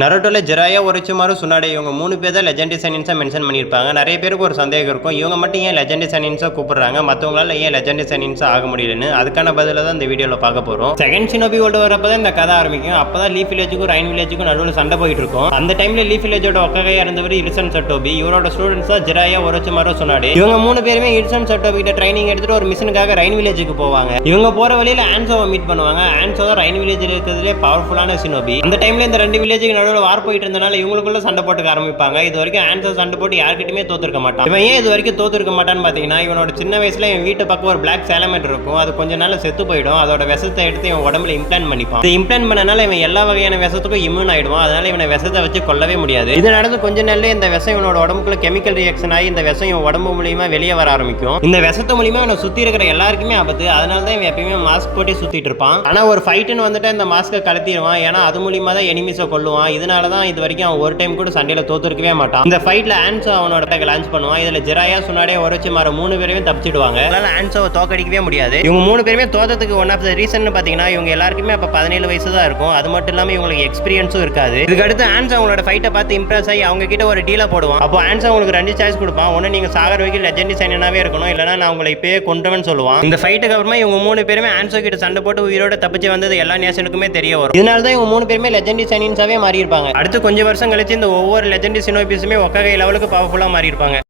நருட்டோல Jiraiya, ஒரோச்சிமாரு, சுனாடே இவங்க 3 பேர் தான் லெஜெண்டரி சைனின்ஸா மென்ஷன் பண்ணியிருப்பாங்க. நிறைய பேருக்கு ஒரு சந்தேகம் இருக்கும். இவங்க மட்டும் ஏன் லெஜெண்டரி சைனின்ஸா கூப்பிடுறாங்க? மத்தவங்களால ஏன் லெஜெண்டரி சைனின்ஸா ஆக முடியலன்னு அதுக்கான பதில தான் இந்த வீடியோல பார்க்க போறோம். செகண்ட் ஷினோபி வேர்ல்டு வரப்ப தான் இந்த கதை ஆரம்பிக்கும். அப்பதான் லீஃப் வில்லேஜுக்கும் ரைன் வில்லேஜுக்கும் நடுவில் சண்டை போயிட்டு இருக்கும். அந்த டைம்ல லீஃப் வில்லேஜோட ஒக்ககையா இருந்தவர் இரிசன் சட்டோபி. இவரோட ஸ்டூடெண்ட்ஸ் தான் ஜிராயா, ஒரோச்சிமாரு, சுனாடே. இவங்க 3 பேருமே இரிசன் சட்டோபி கிட்ட ட்ரைனிங் எடுத்துட்டு ஒரு மிஷனுக்காக ரைன் வில்லேஜுக்கு போவாங்க. இவங்க போற வழியில ஆன்சோவை மீட் பண்ணுவாங்க. ஆன்சோ தான் ரைன் வில்லேஜில் இருக்கிறதுலே பவர்ஃபுல்லான ஷினோபி. அந்த டைம்ல இந்த 2 வில்லேஜுக்கு நடுவில் வார் போயிட்டு இருந்த இவங்களுக்குள்ள சண்டை போட்டுக்க ஆரம்பிப்பாங்க. இது வரைக்கும் ஆன்சர் சண்டை போட்டு யார்கிட்டயுமே தோத்துருக்க மாட்டான். இவன் ஏன் இது வரைக்கும் தோத்துருக்க மாட்டான்னு பாத்தீங்கன்னா, இவனோட சின்ன வயசுல இவன் வீட்டு பக்கம் ஒரு பிளாக் சாலமேண்டர் இருக்கும். அது கொஞ்ச நாள் செத்து போயிடும். அதோட விஷத்தை எடுத்து இவன் உடம்புல இம்ப்ளான்ட் பண்ணிப்பான். இது இம்ப்ளான்ட் பண்ணனால இவன் எல்லா வகையான விஷத்துக்கும் இம்யூன் ஆயிடுவான். அதனால இவனை விஷத்தை வச்சு கொல்லவே முடியாது. இது நடந்து கொஞ்ச நாள்ல இந்த விஷம் இவனோட உடம்புக்குள்ள கெமிக்கல் ரியாக்ஷன் ஆகி இந்த விஷம் இவன் உடம்பு மூலியமா வெளியே வர ஆரம்பிக்கும். இந்த விஷத்து மூலியமா இவனை சுத்தி இருக்கிற எல்லாருக்குமே ஆபத்து. அதனால தான் இவன் எப்பயுமே மாஸ்க் போட்டு சுத்திட்டு இருப்பான். ஆனா ஒரு ஃபைட்டுன்னு வந்துட்டு இந்த மாஸ்கை கலத்திடுவான். ஏன்னா அது மூலியமா தான் எனிமிஸை கொல்லுவான். இதனால தான் இது வரைக்கும் அவன் ஒரு டைம் கூட சண்டையில தோத்துருக்கவே மாட்டான். இந்த ஃபைட்ல ஆன்சோ அவனோட அட்டாக் லான்ச் பண்ணுவான். இதுல ஜிராயா, சுனாடே, ஒரோச்சிமாரு 3 பேருமே தப்பிச்சிடுவாங்க. அதனால ஆன்சோவை தோக்கடிக்கவே முடியாது. இவங்க 3 பேருமே தோத்ததுக்கு ஒன் ஆஃப் த ரீசன் பாத்தீங்கன்னா, இவங்க எல்லாருக்குமே அப்ப 17 வயசு தான் இருக்கும். அது மட்டும் இல்லாம இவங்களுக்கு எக்ஸ்பீரியன்ஸும் இருக்காது. இதுக்கு அடுத்து ஆன்சோ அவங்களோட ஃபைட்டை பார்த்து இம்ப்ரெஸ் ஆகி அவங்க கிட்ட ஒரு டீலை போடுவான். அப்போ ஆன்சோ உங்களுக்கு 2 சாய்ஸ் கொடுப்பான். ஒன்னு நீங்க சாகர வரைக்கும் லெஜெண்டரி சைனாவே இருக்கணும், இல்லைன்னா நான் உங்களை இப்பயே கொண்டுவேன்னு சொல்லுவான். இந்த ஃபைட்டுக்கு அப்புறமா இவங்க 3 பேருமே ஆன்சோ கிட்ட சண்டை போட்டு உயிரோட தப்பிச்சு வந்தது எல்லா நேஷனுக்குமே தெரிய வரும். இதனால தான் இவங்க 3 பேருமே லெஜெண்டரி சைனின்ஸாவே மாறி இருப்பாங்க. அடுத்து கொஞ்சம் வருஷம் கழிச்சு இந்த ஒவ்வொரு லெஜெண்டரி ஷினோபிஸுமே ஒக்ககை லெவலுக்கு பவர்ஃபுல்லா மாறி இருப்பாங்க.